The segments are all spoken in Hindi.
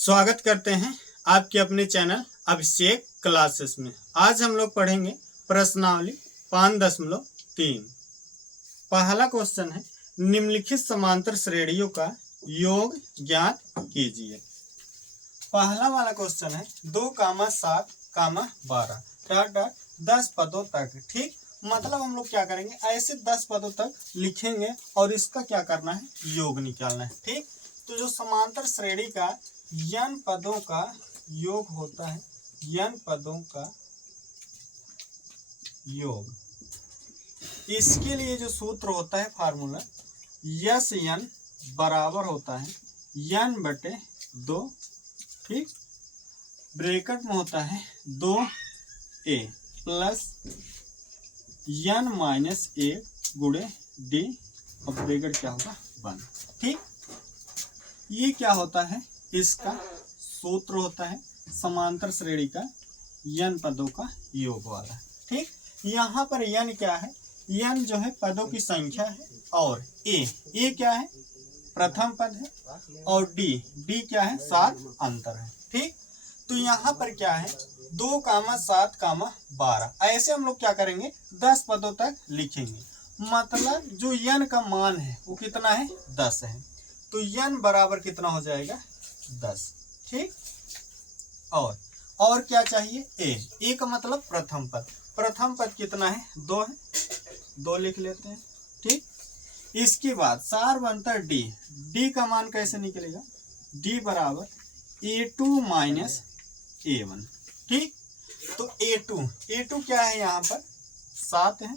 स्वागत करते हैं आपके अपने चैनल अभिषेक क्लासेस में। आज हम लोग पढ़ेंगे प्रश्नावली 5.3। पहला क्वेश्चन है, निम्नलिखित समांतर श्रेणियों का योग ज्ञात कीजिए। पहला वाला क्वेश्चन है 2, 7, 10 पदों तक। ठीक, मतलब हम लोग क्या करेंगे, ऐसे 10 पदों तक लिखेंगे और इसका क्या करना है, योग निकालना है। ठीक, तो जो समांतर श्रेणी का n पदों का योग होता है, n पदों का योग, इसके लिए जो सूत्र होता है, फार्मूला यस n बराबर होता है n/2। ठीक, ब्रैकेट में होता है 2a प्लस n-a गुणे d और ब्रैकेट क्या होगा 1। ठीक, ये क्या होता है, इसका सूत्र होता है समांतर श्रेणी का n पदों का योग वाला। ठीक, यहाँ पर n क्या है, n जो है पदों की संख्या है और a क्या है, प्रथम पद है, और d क्या है, 7 अंतर है। ठीक, तो यहाँ पर क्या है 2, 7, 12, ऐसे हम लोग क्या करेंगे 10 पदों तक लिखेंगे। मतलब जो n का मान है वो कितना है, 10 है, तो n बराबर कितना हो जाएगा, 10। ठीक, और क्या चाहिए, a का मतलब प्रथम पद, प्रथम पद कितना है, 2 है, 2 लिख लेते हैं। ठीक, इसके बाद सार बनता है d का मान कैसे निकलेगा, d बराबर a2 माइनस a1। ठीक, तो a2 क्या है, यहाँ पर 7 है,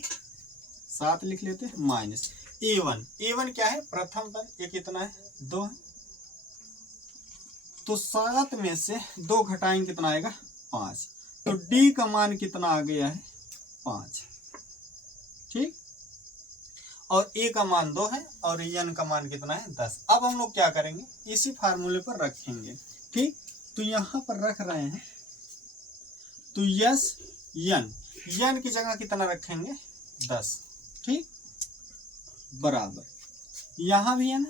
7 लिख लेते हैं, माइनस a1 क्या है, प्रथम पद, ये कितना है, 2 है, तो 7 में से 2 घटाएंगे कितना आएगा, 5। तो d का मान कितना आ गया है, 5। ठीक, और a का मान 2 है और n का मान कितना है, 10। अब हम लोग क्या करेंगे, इसी फार्मूले पर रखेंगे। ठीक, तो यहाँ पर रख रहे हैं, तो यस n की जगह कितना रखेंगे, 10। ठीक, बराबर यहाँ भी n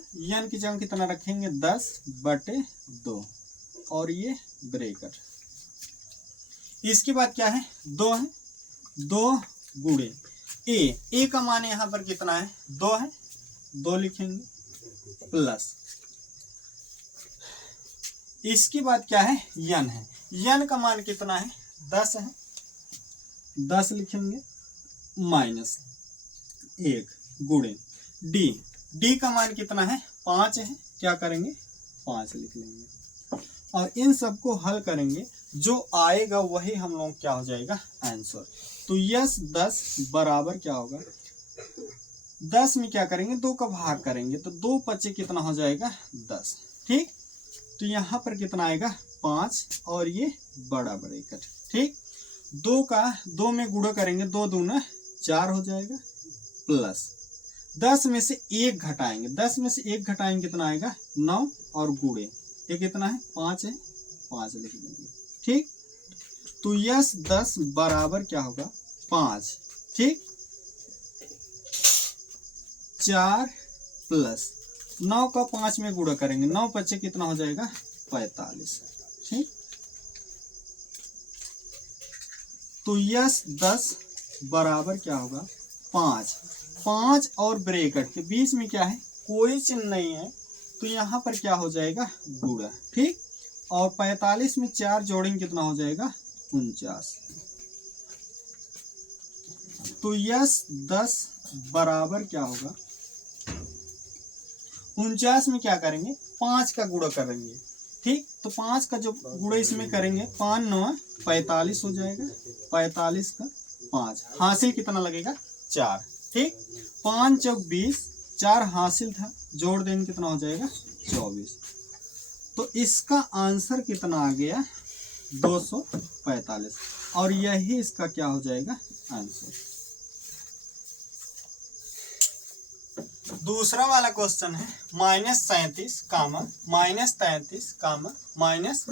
की जगह कितना रखेंगे, 10/2 और ये ब्रैकेट। इसके बाद क्या है, 2 है, 2 गुणे a का मान यहाँ पर कितना है, 2 है, 2 लिखेंगे, प्लस इसके बाद क्या है, n है, n का मान कितना है, 10 है, 10 लिखेंगे, माइनस 1 गुणे d का मान कितना है, 5 है, क्या करेंगे, 5 लिख लेंगे और इन सबको हल करेंगे, जो आएगा वही हम लोग क्या हो जाएगा, आंसर। तो यस 10 बराबर क्या होगा, 10 में क्या करेंगे, 2 का भाग करेंगे, तो 2 बचे कितना हो जाएगा, 10। ठीक, तो यहाँ पर कितना आएगा, 5 और ये बड़ा ब्रैकेट। ठीक, 2 में गुणा करेंगे, 2 दूना 4 हो जाएगा, प्लस 10 में से 1 घटाएंगे, 10 में से 1 घटाएंगे कितना आएगा, 9 और गुणे ये कितना है, 5 है, 5 लिख देंगे। ठीक, तो यस 10 बराबर क्या होगा, 5। ठीक, 4 प्लस 9 का 5 में गुणा करेंगे, 9 बचे कितना हो जाएगा, 45। ठीक, तो यस 10 बराबर क्या होगा, 5 और ब्रैकेट के बीच में क्या है, कोई चिन्ह नहीं है, तो यहाँ पर क्या हो जाएगा, गुणा। ठीक, और 45 में 4 जोड़ेंगे कितना हो जाएगा, 49। तो यस 10 बराबर क्या होगा, 49 में क्या करेंगे, 5 का गुणा करेंगे। ठीक, तो 5 का जो गुणा इसमें करेंगे, 5 9 45 हो जाएगा, 45 का 5 हासिल कितना लगेगा, 4। ठीक, 5 चौक 20, 4 हासिल था, जोड़ देंगे कितना हो जाएगा, 24। तो इसका आंसर कितना आ गया, 245, और यही इसका क्या हो जाएगा, आंसर। दूसरा वाला क्वेश्चन है -37, -33, -29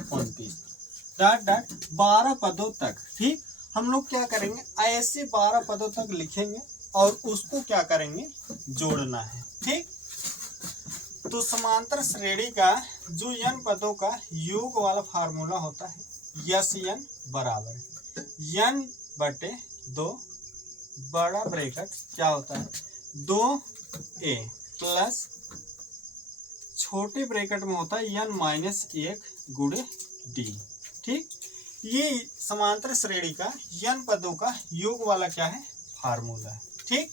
पदों तक। ठीक, हम लोग क्या करेंगे, ऐसे 12 पदों तक लिखेंगे और उसको क्या करेंगे, जोड़ना है। ठीक, तो समांतर श्रेणी का जो n पदों का योग वाला फार्मूला होता है यस n बराबर है n बटे 2 बड़ा ब्रैकेट क्या होता है 2a प्लस छोटे ब्रैकेट में होता है n माइनस 1 गुणे d। ठीक, ये समांतर श्रेणी का n पदों का योग वाला क्या है फार्मूला है। ठीक,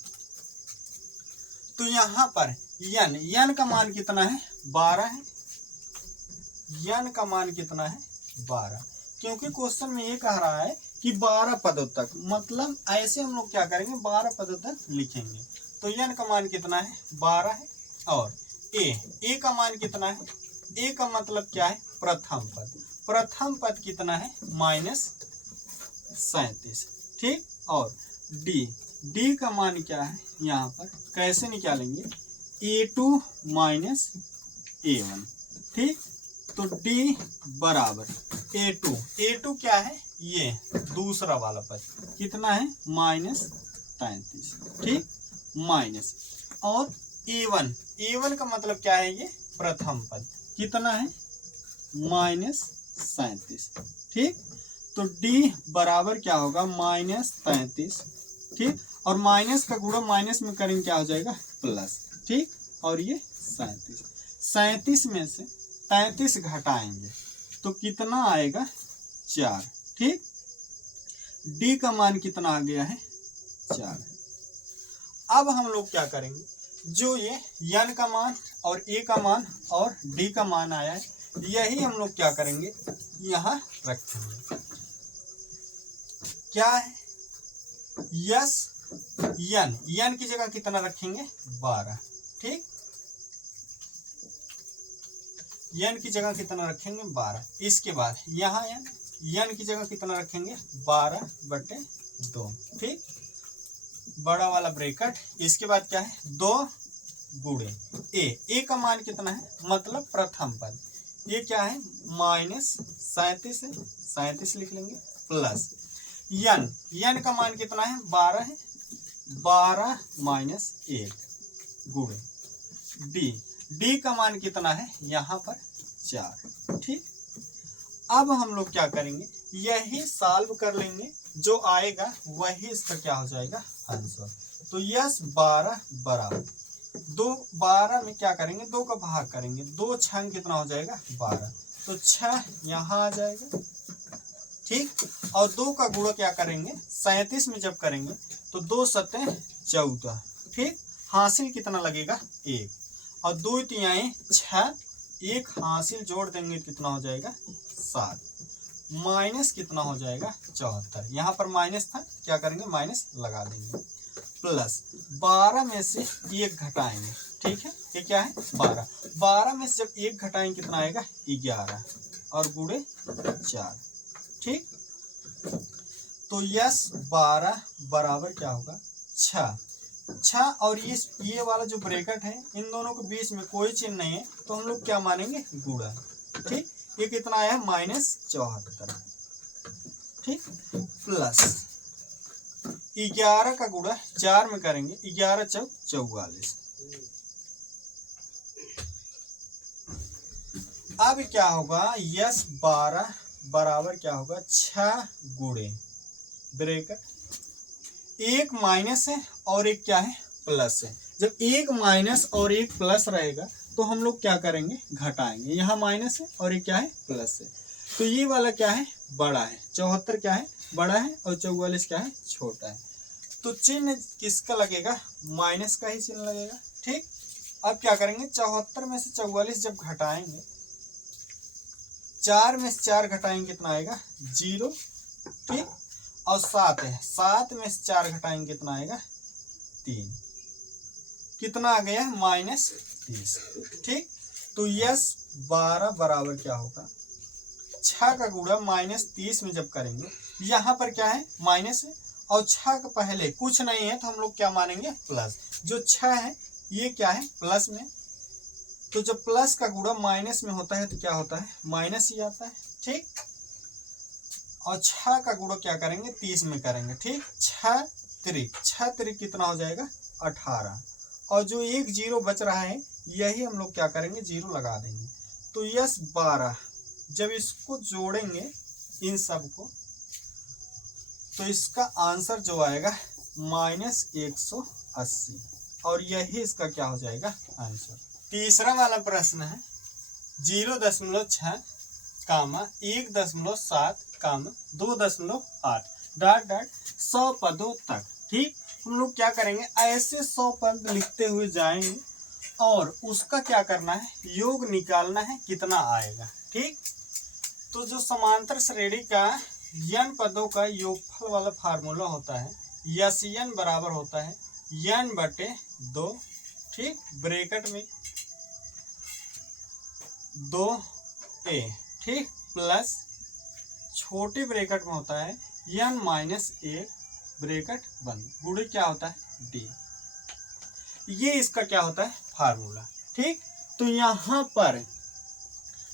तो यहाँ पर n का मान कितना है 12 है। n का मान कितना है 12, क्योंकि क्वेश्चन में ये कह रहा है कि 12 पदों तक, मतलब ऐसे हम लोग क्या करेंगे 12 पदों तक लिखेंगे। तो n का मान कितना है 12 है। और a का मान कितना है, a का मतलब क्या है प्रथम पद, प्रथम पद कितना है -37। ठीक, और d का मान क्या है यहाँ पर कैसे निकालेंगे a2 माइनस a1। ठीक, तो d बराबर a2 क्या है ये दूसरा वाला पद कितना है -33। ठीक, माइनस और a1 का मतलब क्या है ये प्रथम पद कितना है -37। ठीक, तो d बराबर क्या होगा -33। ठीक, और माइनस का गुणा माइनस में करेंगे क्या हो जाएगा प्लस। ठीक, और ये 37 में से 33 घटाएंगे तो कितना आएगा 4। ठीक, d का मान कितना आ गया है 4। अब हम लोग क्या करेंगे, जो ये n का मान और a का मान और d का मान आया है यही हम लोग क्या करेंगे यहाँ रखेंगे। क्या है यस n की जगह कितना रखेंगे 12। ठीक, n की जगह कितना रखेंगे 12। इसके बाद यहाँ n की जगह कितना रखेंगे 12/2। ठीक, बड़ा वाला ब्रैकेट। इसके बाद क्या है 2 गुणे a का मान कितना है मतलब प्रथम पद ये क्या है -37 है, 37 लिख लेंगे प्लस n का मान कितना है 12 है, 12 माइनस 1 गुणे d का मान कितना है यहाँ पर 4। ठीक, अब हम लोग क्या करेंगे यही सॉल्व कर लेंगे, जो आएगा वही इसका क्या हो जाएगा आंसर। तो यस 12 बराबर 12 में क्या करेंगे 2 का भाग करेंगे, 2 6 कितना हो जाएगा 12, तो 6 यहाँ आ जाएगा। ठीक, और 2 का गुणा क्या करेंगे 37 में जब करेंगे तो 2 7 14। ठीक, हासिल कितना लगेगा 1 और 2 तिहाई 6, 1 हासिल जोड़ देंगे कितना हो जाएगा 7, माइनस कितना हो जाएगा 74। यहाँ पर माइनस था क्या करेंगे माइनस लगा देंगे, प्लस 12 में से 1 घटाएंगे। ठीक है, ये क्या है 12 में से जब 1 घटाएंगे कितना आएगा 11 और गुणे 4। ठीक, तो यस 12 बराबर क्या होगा 6 और ये वाला जो ब्रैकेट है इन दोनों के बीच में कोई चिन्ह नहीं है तो हम लोग क्या मानेंगे गुणा। ठीक, ये कितना आया -74। ठीक, प्लस 11 का गुणा 4 में करेंगे 11 चौक 44। अब क्या होगा यस 12 बराबर क्या होगा 6 गुणे ब्रैकेट 1 माइनस है और एक क्या है प्लस है। जब 1 माइनस और 1 प्लस रहेगा तो हम लोग क्या करेंगे घटाएंगे, यहाँ माइनस है और ये क्या है प्लस है, तो ये वाला क्या है बड़ा है, 74 क्या है बड़ा है और 44 क्या है छोटा है। तो चिन्ह किसका लगेगा माइनस का ही चिन्ह लगेगा। ठीक, अब क्या करेंगे 74 में से 44 जब घटाएंगे 4 में से 4 घटाएंगे कितना आएगा 0। ठीक, और 7 है, 7 में से 4 घटाएंगे कितना आएगा 3, कितना आ गया -30। ठीक, तो यस 12 बराबर क्या होगा 6 का गुणा -30 में जब करेंगे यहाँ पर क्या है माइनस है और 6 का पहले कुछ नहीं है तो हम लोग क्या मानेंगे प्लस। जो 6 है ये क्या है प्लस में, तो जब प्लस का गुणा माइनस में होता है तो क्या होता है माइनस ही आता है। ठीक, और 6 का गुणा क्या करेंगे 30 में करेंगे। ठीक, 6 त्रिक कितना हो जाएगा 18 और जो 1 0 बच रहा है यही हम लोग क्या करेंगे, 0 लगा देंगे। तो यस 12 जब इसको जोड़ेंगे इन सब को तो इसका आंसर जो आएगा -180 और यही इसका क्या हो जाएगा आंसर। तीसरा वाला प्रश्न है 0.6 कामा 1.7 कामा 2.8 डॉट डॉट 100 पदों तक। ठीक, हम लोग क्या करेंगे, ऐसे 100 पद लिखते हुए जाएंगे और उसका क्या करना है, योग निकालना है कितना आएगा। ठीक, तो जो समांतर श्रेणी का n पदों का योगफल वाला फार्मूला होता है, यस n बराबर होता है n/2। ठीक, ब्रैकेट में 2a, ठीक, प्लस छोटे ब्रैकेट में होता है n-1 ब्रैकेट बंद, गुणे क्या होता है d। ये इसका क्या होता है फार्मूला। ठीक, तो यहाँ पर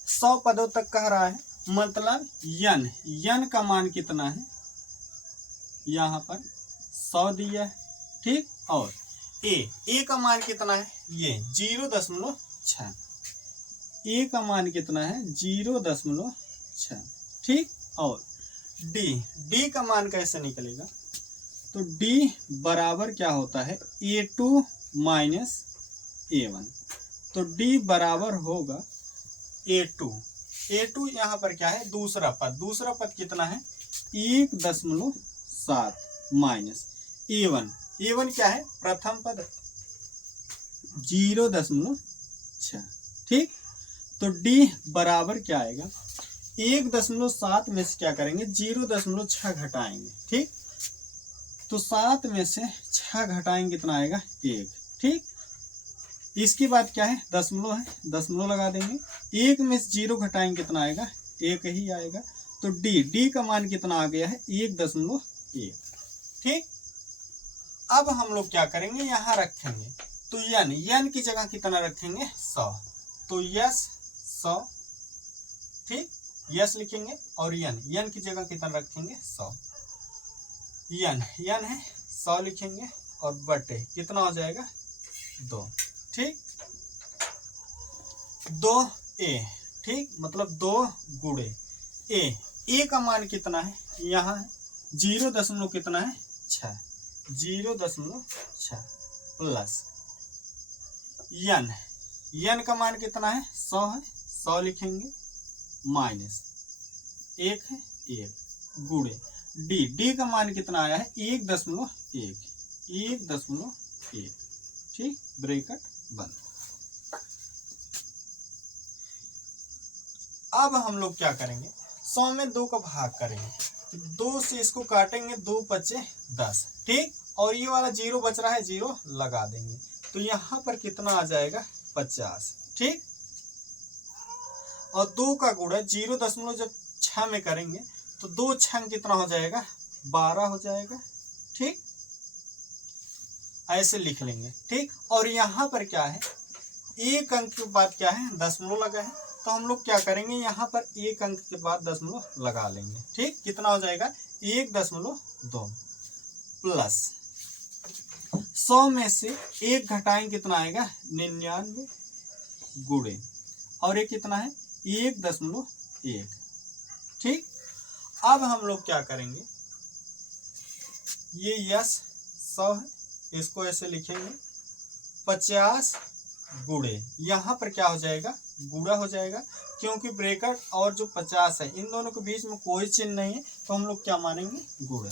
100 पदों तक कह रहा है, मतलब n का मान कितना है, यहाँ पर 100 दिया है। ठीक, और a का मान कितना है, ये 0.6, a का मान कितना है 0.6। ठीक, और d का मान कैसे निकलेगा, तो d बराबर क्या होता है a2 माइनस a1। तो d बराबर होगा a2 यहाँ पर क्या है, दूसरा पद कितना है 1.7 माइनस a1 क्या है, प्रथम पद 0.6। ठीक, तो d बराबर क्या आएगा, 1.7 में से क्या करेंगे 0.6 घटाएंगे। ठीक, तो 7 में से 6 घटाएंगे कितना आएगा 1। ठीक, इसके बाद क्या है, दशमलव है, दशमलव लगा देंगे। 1 में से 0 घटाएंगे कितना आएगा, 1 ही आएगा। तो d का मान कितना आ गया है 1.1। ठीक, अब हम लोग क्या करेंगे, यहाँ रखेंगे तो n की जगह कितना रखेंगे 100, तो यस 100। ठीक, यस लिखेंगे और n की जगह कितना रखेंगे 100, n है 100 लिखेंगे और बटे कितना हो जाएगा 2। ठीक, 2a, ठीक, मतलब 2 गुणे a का मान कितना है, यहाँ है 0. कितना है 6, 0.6 प्लस n का मान कितना है 100 है, 100 लिखेंगे माइनस 1 है 1 गुणे d का मान कितना आया है 1.1। ठीक, ब्रैकेट बंद। अब हम लोग क्या करेंगे, 100 में 2 का भाग करेंगे, 2 से इसको काटेंगे, 2 बचे 10। ठीक, और ये वाला 0 बच रहा है, 0 लगा देंगे, तो यहाँ पर कितना आ जाएगा 50। ठीक, और 2 का गुणा 0.6 में करेंगे तो 2 छंग कितना हो जाएगा 12 हो जाएगा। ठीक, ऐसे लिख लेंगे। ठीक, और यहाँ पर क्या है, एक अंक के बाद क्या है दशमलव लगा है, तो हम लोग क्या करेंगे, यहाँ पर एक अंक के बाद दशमलव लगा लेंगे। ठीक, कितना हो जाएगा 1.2 प्लस 100 में से 1 घटाएं कितना आएगा 99 गुणे और ये कितना है 1.1। ठीक, अब हम लोग क्या करेंगे, ये यस 100 है, इसको ऐसे लिखेंगे 50 गुणे, यहाँ पर क्या हो जाएगा गुणा हो जाएगा, क्योंकि ब्रैकेट और जो 50 है इन दोनों के बीच में कोई चिन्ह नहीं है, तो हम लोग क्या मानेंगे गुणा।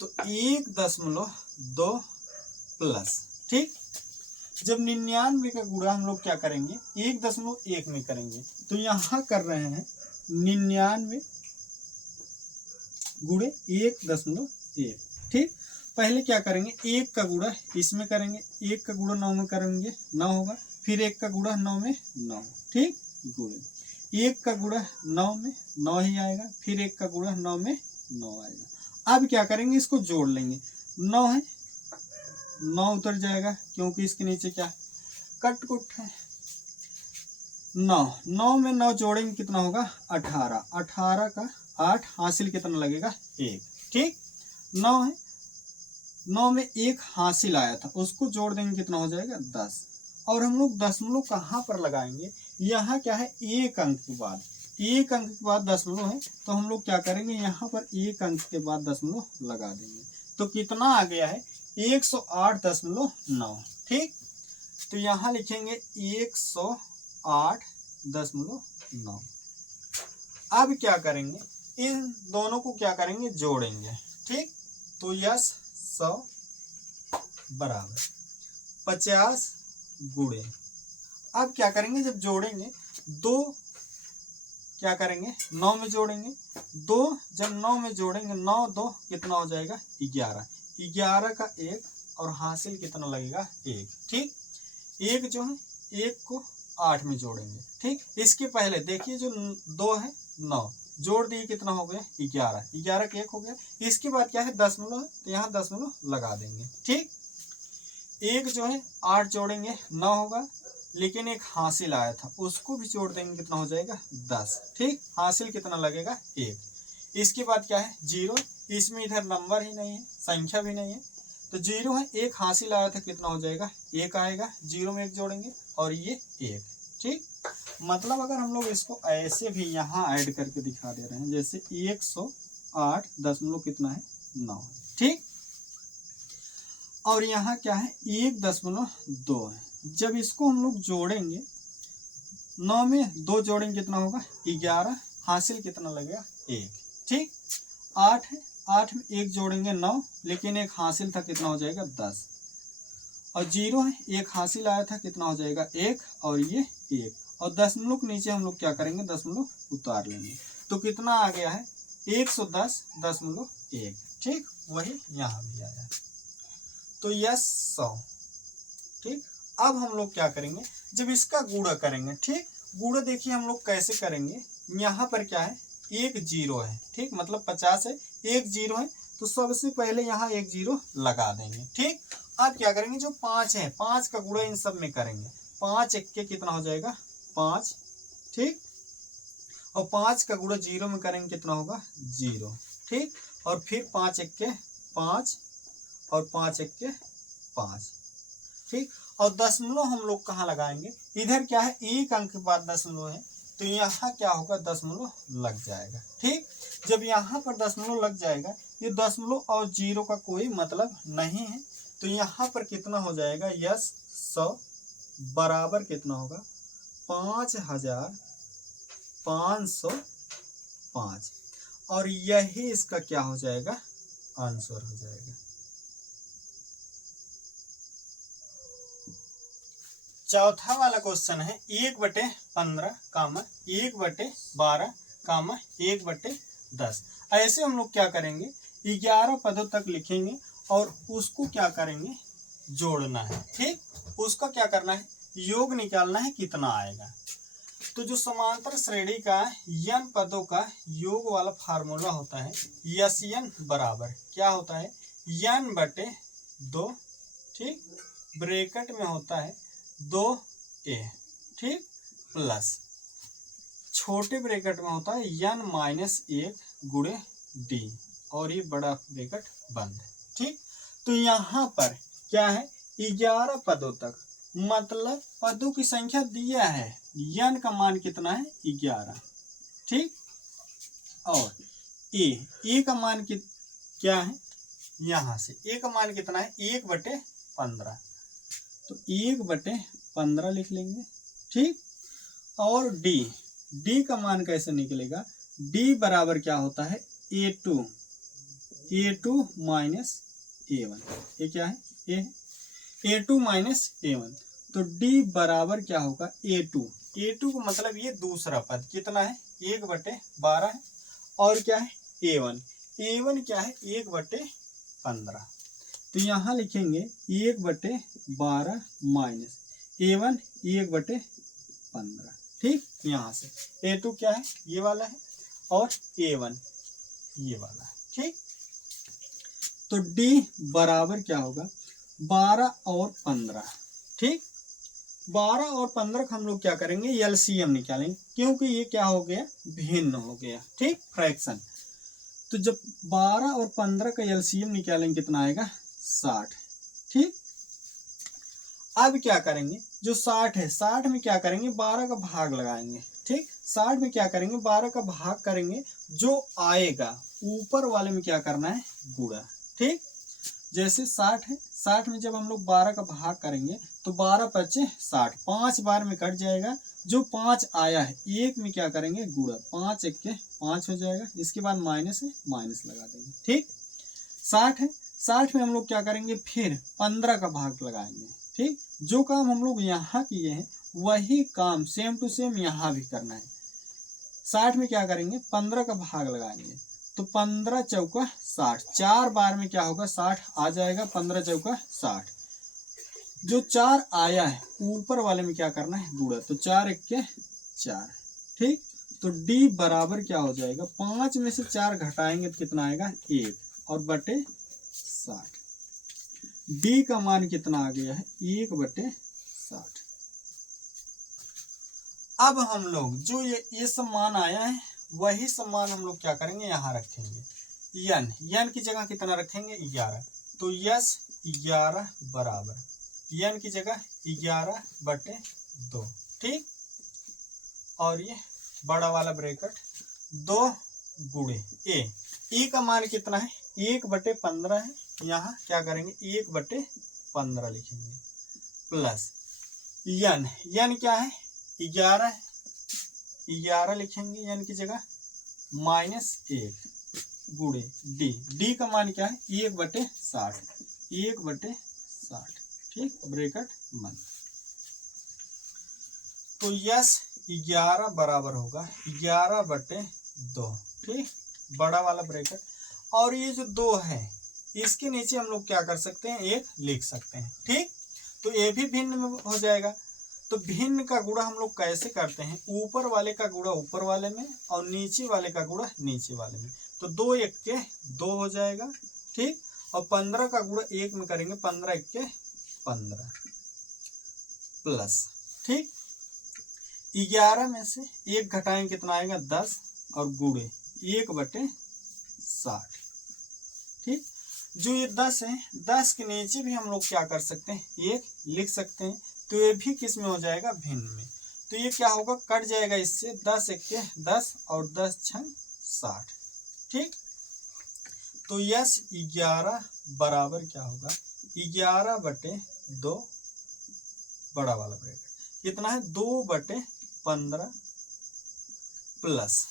तो 1.2 प्लस, ठीक, जब 99 का गुणा हम लोग क्या करेंगे 1.1 में करेंगे, तो यहाँ कर रहे हैं 99 गुणे 1.1। ठीक, पहले क्या करेंगे 1 का गुणा इसमें करेंगे, 1 का गुणा 9 में करेंगे 9 होगा, फिर 1 का गुणा 9 में 9। ठीक, गुणे 1 का गुणा 9 में 9 ही आएगा, फिर 1 का गुणा 9 में 9 आएगा। अब क्या करेंगे, इसको जोड़ लेंगे, 9 है 9 उतर जाएगा, क्योंकि इसके नीचे क्या कट कुट है। 9 में 9 जोड़ेंगे कितना होगा 18, 18 का 8 हासिल कितना लगेगा 1। ठीक, 9 है, 9 में 1 हासिल आया था, उसको जोड़ देंगे कितना हो जाएगा 10, और हम लोग दशमलव कहाँ पर लगाएंगे, यहाँ क्या है एक अंक के बाद, एक अंक के बाद दशमलव है, तो हम लोग क्या करेंगे यहाँ पर एक अंक के बाद दशमलव लगा देंगे। तो कितना आ गया है 108.9। ठीक, तो यहाँ लिखेंगे 108.9। अब क्या करेंगे, इन दोनों को क्या करेंगे, जोड़ेंगे। ठीक, तो यस 100 बराबर 50 गुणे, अब क्या करेंगे, जब जोड़ेंगे दो क्या करेंगे 9 में जोड़ेंगे, 2 जब 9 में जोड़ेंगे 9 2 कितना हो जाएगा 11, 11 का 1 और हासिल कितना लगेगा 1। ठीक, एक जो है एक को 8 में जोड़ेंगे। ठीक, इसके पहले देखिए जो 2 है 9 जोड़ दिए कितना हो गया 11, 11 का 1 हो गया। इसके बाद क्या है दशमलव है, तो यहाँ दशमलव लगा देंगे। ठीक, एक जो है 8 जोड़ेंगे 9 होगा, लेकिन एक हासिल आया था उसको भी जोड़ देंगे, कितना हो जाएगा 10। ठीक, हासिल कितना लगेगा 1। इसके बाद क्या है 0, इसमें इधर नंबर ही नहीं है, संख्या भी नहीं है, तो 0 है, एक हासिल आया था कितना हो जाएगा 1 आएगा, 0 में 1 जोड़ेंगे और ये 1। ठीक, मतलब अगर हम लोग इसको ऐसे भी यहाँ ऐड करके दिखा दे रहे हैं, जैसे 108 दशमलव कितना है 9। ठीक, और यहाँ क्या है 1.2 है, जब इसको हम लोग जोड़ेंगे 9 में 2 जोड़ेंगे कितना होगा 11, हासिल कितना लगेगा 1। ठीक, 8 है, 8 में 1 जोड़ेंगे 9, लेकिन एक हासिल था कितना हो जाएगा 10, और 0 है, एक हासिल आया था कितना हो जाएगा 1 और ये 1, और दशमलव के नीचे हम लोग क्या करेंगे दशमलव उतार लेंगे, तो कितना आ गया है 110.1। ठीक, वही यहाँ भी आया, तो यस 100। ठीक, अब हम लोग क्या करेंगे, जब इसका गुणा करेंगे। ठीक, गुणा देखिए हम लोग कैसे करेंगे, यहाँ पर क्या है 1 0 है। ठीक, मतलब 50 है, 1 0 है, तो सबसे पहले यहाँ 1 0 लगा देंगे। ठीक, अब क्या करेंगे, जो 5 है 5 का गुणा इन सब में करेंगे, 5 1 के कितना हो जाएगा 5। ठीक, और 5 का गुणा 0 में करेंगे कितना होगा 0। ठीक, और फिर 5 1 के 5 और 5 1 के 5। ठीक, और दशमलव हम लोग कहाँ लगाएंगे, इधर क्या है एक अंक के बाद दशमलव है, तो यहाँ क्या होगा दशमलव लग जाएगा। ठीक, जब यहाँ पर दशमलव लग जाएगा, ये दशमलव और 0 का कोई मतलब नहीं है, तो यहाँ पर कितना हो जाएगा यस 100 बराबर कितना होगा 5505, और यही इसका क्या हो जाएगा आंसर हो जाएगा। चौथा वाला क्वेश्चन है 1/15 कामा 1/12 कामा 1/10। ऐसे हम लोग क्या करेंगे 11 पदों तक लिखेंगे और उसको क्या करेंगे जोड़ना है। ठीक, उसका क्या करना है योग निकालना है कितना आएगा। तो जो समांतर श्रेणी का n पदों का योग वाला फार्मूला होता है यन बराबर क्या होता है n/2। ठीक, ब्रैकेट में होता है 2a। ठीक, प्लस छोटे ब्रैकेट में होता है n-1 गुणे d, और ये बड़ा ब्रैकेट बंद है। ठीक, तो यहाँ पर क्या है 11 पदों तक, मतलब पदों की संख्या दिया है, n का मान कितना है 11। ठीक, और a का मान क्या है, यहाँ से a का मान कितना है 1/15, तो 1/15 लिख लेंगे। ठीक, और d का मान कैसे निकलेगा, d बराबर क्या होता है a2 माइनस a1। ये क्या है a2 माइनस a1, तो d बराबर क्या होगा a2 का मतलब ये दूसरा पद कितना है 1/12 है, और क्या है a1 क्या है 1/15, तो यहाँ लिखेंगे 1/12 माइनस a1 1/15। ठीक, यहाँ से a2 क्या है ये वाला है और a1 ये वाला है। ठीक, तो d बराबर क्या होगा 12 और 15। ठीक, 12 और 15 का हम लोग क्या करेंगे एलसीएम निकालेंगे, क्योंकि ये क्या हो गया भिन्न हो गया। ठीक, फ्रैक्शन, तो जब 12 और 15 का एलसीएम निकालेंगे कितना आएगा 60। ठीक, अब क्या करेंगे, जो 60 है 60 में क्या करेंगे 12 का भाग लगाएंगे। ठीक, 60 में क्या करेंगे 12 का भाग करेंगे, जो आएगा ऊपर वाले में क्या करना है गुणा। ठीक, जैसे 60 है, 60 में जब हम लोग 12 का भाग करेंगे तो 12 पचे 60, 5 बार में कट जाएगा। जो 5 आया है एक में क्या करेंगे गुणा, 5 एक के 5 हो जाएगा। इसके बाद माइनस है, माइनस लगा देंगे। ठीक, 60 है, 60 में हम लोग क्या करेंगे फिर 15 का भाग लगाएंगे। ठीक, जो काम हम लोग यहाँ किए हैं वही काम सेम टू सेम यहाँ भी करना है। 60 में क्या करेंगे 15 का भाग लगाएंगे, तो 15 चौका 60, 4 बार में क्या होगा 60 आ जाएगा। 15 चौका 60, जो 4 आया है ऊपर वाले में क्या करना है गुणा, तो 4 एक के 4। ठीक, तो D बराबर क्या हो जाएगा, 5 में से 4 घटाएंगे तो कितना आएगा 1 और बटे 60। D का मान कितना आ गया है 1 बटे 60। अब हम लोग जो ये सब मान आया है वही सब मान हम लोग क्या करेंगे यहाँ रखेंगे। यन की जगह कितना रखेंगे 11, तो यस 11 बराबर यन की जगह 11 बटे 2। ठीक, और ये बड़ा वाला ब्रैकेट 2 गुणे ए का मान कितना है 1 बटे 15 है, यहाँ क्या करेंगे 1 बटे 15 लिखेंगे, प्लस यन क्या है 11 है, 11 लिखेंगे यन की जगह, माइनस 1 गुणे डी का मान क्या है 1 बटे 60, 1 बटे 60। ठीक, ब्रैकेट बंद। तो यस 11 बराबर होगा 11 बटे 2। ठीक, बड़ा वाला ब्रैकेट, और ये जो 2 है इसके नीचे हम लोग क्या कर सकते हैं 1 लिख सकते हैं। ठीक, तो ये भी भिन्न में हो जाएगा। तो भिन्न का गुणा हम लोग कैसे करते हैं, ऊपर वाले का गुणा ऊपर वाले में और नीचे वाले का गुणा नीचे वाले में, तो 2 एक के 2 हो जाएगा। ठीक, और 15 का गुणा 1 में करेंगे, 15 एक के 15 प्लस। ठीक, 11 में से 1 घटाएंगे कितना आएगा 10 और गुणे 1 बटे 60। ठीक, जो ये 10 है 10 के नीचे भी हम लोग क्या कर सकते हैं 1 लिख सकते हैं, तो ये भी किस में हो जाएगा भिन्न में। तो ये क्या होगा कट जाएगा इससे, 10 एक के 10 और 10 छंग 60। ठीक, तो यस 11 बराबर क्या होगा 11 बटे 2 बड़ा वाला ब्रैकेट कितना है 2 बटे 15 प्लस।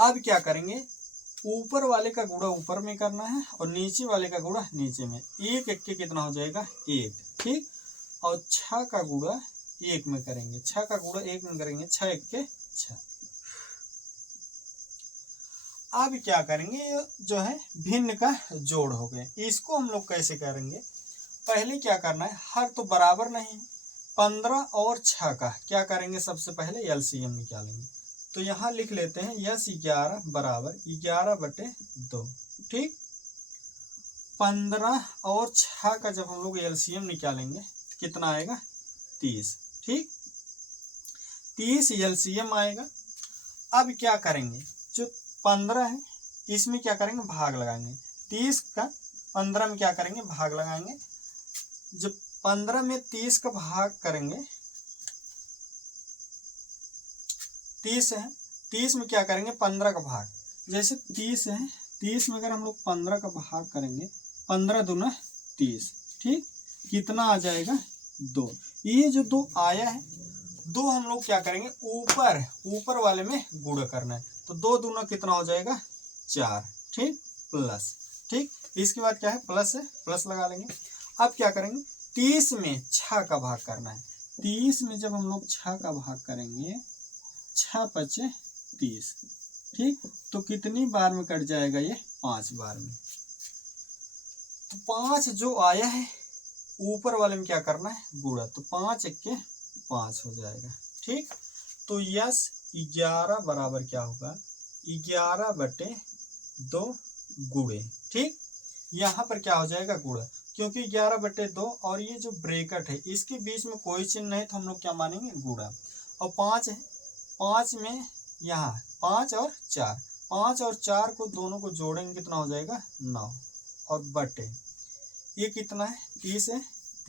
अब क्या करेंगे ऊपर वाले का गुणा ऊपर में करना है और नीचे वाले का गुणा नीचे में, 1 एक के कितना हो जाएगा 1। ठीक, और 6 का गुणा 1 में करेंगे, 6 का गुणा 1 में करेंगे, 6 एक के 6। अब क्या करेंगे जो है भिन्न का जोड़ हो गए, इसको हम लोग कैसे करेंगे, पहले क्या करना है हर तो बराबर नहीं, 15 और 6 का क्या करेंगे सबसे पहले एलसीएम निकालेंगे। तो यहाँ लिख लेते हैं यस 11 बराबर 11 बटे 2। ठीक, 15 और 6 का जब हम लोग एलसीएम निकालेंगे कितना आएगा 30। ठीक, 30 एलसीएम आएगा। अब क्या करेंगे जो 15 है इसमें क्या करेंगे भाग लगाएंगे, 30 का 15 में क्या करेंगे भाग लगाएंगे। जब 15 में 30 का भाग करेंगे, 30 है 30 में क्या करेंगे 15 का भाग, जैसे 30 है 30 में अगर हम लोग 15 का भाग करेंगे 15 दूना 30। ठीक, कितना आ जाएगा 2। ये जो 2 आया है 2 हम लोग क्या करेंगे ऊपर वाले में गुणा करना है, तो 2 दूना कितना हो जाएगा 4। ठीक, प्लस। ठीक, इसके बाद क्या है प्लस है, प्लस लगा लेंगे। अब क्या करेंगे 30 में 6 का भाग करना है, 30 में जब हम लोग 6 का भाग करेंगे 6 पचे 30। ठीक, तो कितनी बार में कट जाएगा ये 5 बार में। तो 5 जो आया है ऊपर वाले में क्या करना है गुणा, तो 5 एक के 5 हो जाएगा। ठीक, तो यस 11 बराबर क्या होगा 11 बटे 2 गुणे। ठीक, यहाँ पर क्या हो जाएगा गुणा, क्योंकि 11 बटे 2 और ये जो ब्रैकेट है इसके बीच में कोई चिन्ह नहीं तो हम लोग क्या मानेंगे गुणा। और 5 है, 5 में यहाँ 5 और 4, 5 और 4 को दोनों को जोड़ेंगे कितना हो जाएगा 9 और बटे ये कितना है 30 है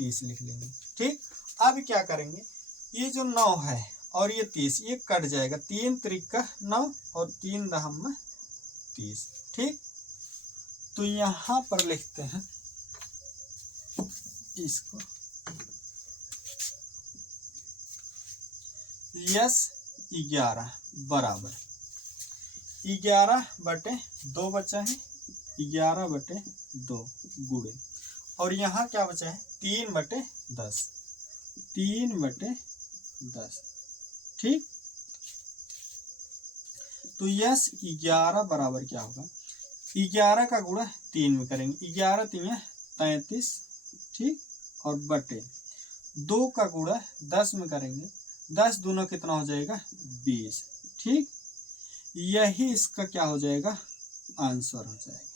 30 लिख लेंगे। ठीक, अब क्या करेंगे, ये जो 9 है और ये 30 ये कट जाएगा, 3 त्रिका 9 और 3 दहम 30। ठीक, तो यहाँ पर लिखते हैं इसको यस 11 बराबर 11/2 बचा है, 11/2 गुणे, और यहाँ क्या बचा है 3/10, 3/10। ठीक, तो यस 11 बराबर क्या होगा, 11 का गुणा 3 में करेंगे, 11 3 33। ठीक, और बटे 2 का गुणा 10 में करेंगे, 10 दूना कितना हो जाएगा 20। ठीक, यही इसका क्या हो जाएगा आंसर हो जाएगा।